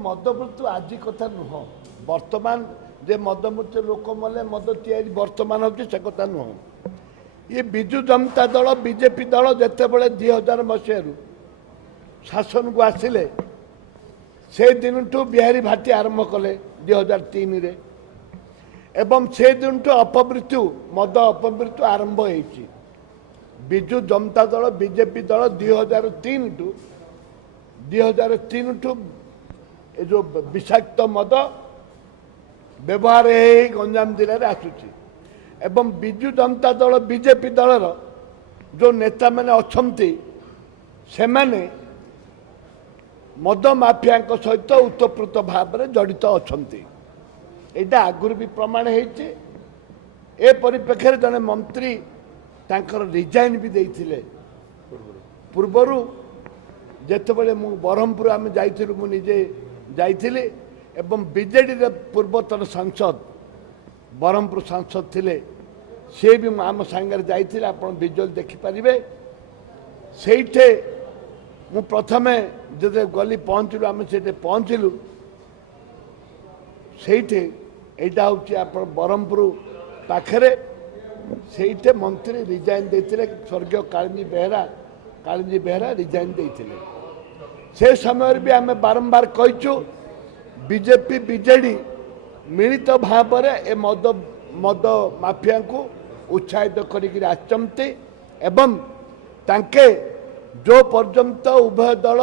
मद मृत्यु आज कथा नुह बर्तमान जे मद मृत्यु लोक मले मद तैयारी बर्तमान होची से कथा नुह ये विजु जनता दल बीजेपी दल जिते बड़े 2000 मसीह शासन को आसिले से दिन ठू बिहारी भाटी आरंभ कले 2003 रे एवं से दिन ठू अपमृत्यु मद अपमृत्यु आरंभ होती विजु जनता दल बीजेपी दल 2003 ठू जो विषाक्त मद व्यवहार गंजाम जिले में आसूची एवं विजु जनता दल बीजेपी दलर जो नेता मैंने अच्छे से मैंने मद माफिया सहित उत्तप्रोत भाव में जड़ित अच्छा यहाँ आगुरी भी प्रमाण होती ए परिप्रेक्षी जड़े मंत्री तांकर रिजाइन भी देते पूर्वर जितेबले मु ब्रह्मपुर आम जाइलु मु निजे जाइली एवं बीजेडी पूर्वतन सांसद ब्रह्मपुर सांसद थिले से भी आम सांगे जाइए आप विजुअल देखिपारे से मु प्रथमे जो गली पहुँचलु आम से पहुँचलु से यहाँ हूँ आप ब्रह्मपुर पाखरे से मंत्री रिजाइन देते स्वर्गीय कालिंदी बेहरा रिजाइन देते से समय भी आम बारंबार कहीचु बीजेपी बीजेडी मिलित भाव में मद मद माफिया को उत्साहित करते एवं तांके जो पर्यंत उभय दल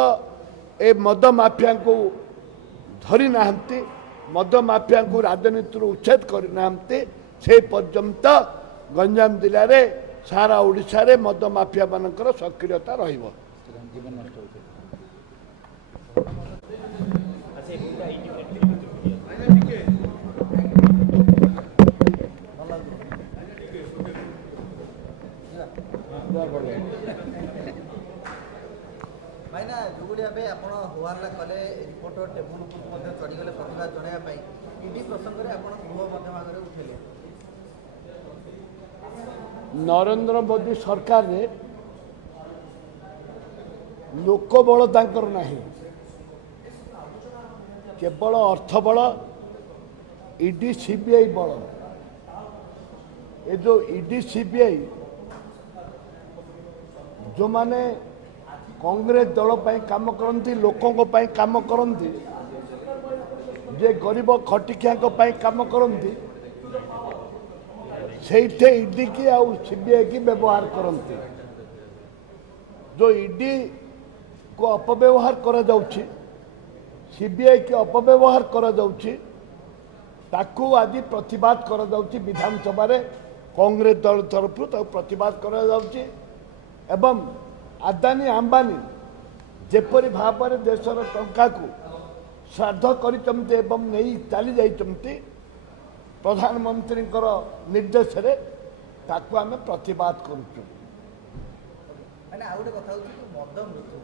ए मद माफिया को धरी नाहंती मद माफिया को राजनीति उच्छेद करना से पर्यंत गंजाम जिले में सारा ओडिशा रे मद माफिया मानकर सक्रियता रहिबो। भाईना जोगुड़ी भाई आपण हुआला कले रिपोर्टर टेबुल को चढ़ीगले प्रतिवाद जनाया ईडी प्रसंग में आप गृह मध्यभाग उठेले नरेंद्र मोदी सरकार रे लोकबल तांकर नाही केवल अर्थ बल ईडी सीबीआई बल ये जो ईडी सीबीआई जो माने कांग्रेस दल पर काम करती लोकों पर काम करती जे गरीब खटिकिया काम करती से ईडी की आउ सीबीआई की व्यवहार करती जो ईडी को अपव्यवहार करा जाउछि सीबीआई के अपव्यवहार करा जाउछि ताकू आज प्रतिवाद करा जाउछि विधानसभा रे कांग्रेस दल तरफ प्रतिवाद करा जाउछि एवं आदानी अंबानी जेपरी भाव में देशर टंका को श्राद्ध करते एवं नहीं चली जाइछन्ति प्रधानमंत्री निर्देश रे ताकू आम प्रतिवाद करूँ। माने आ गोटे कथा होछि मद मृत्यु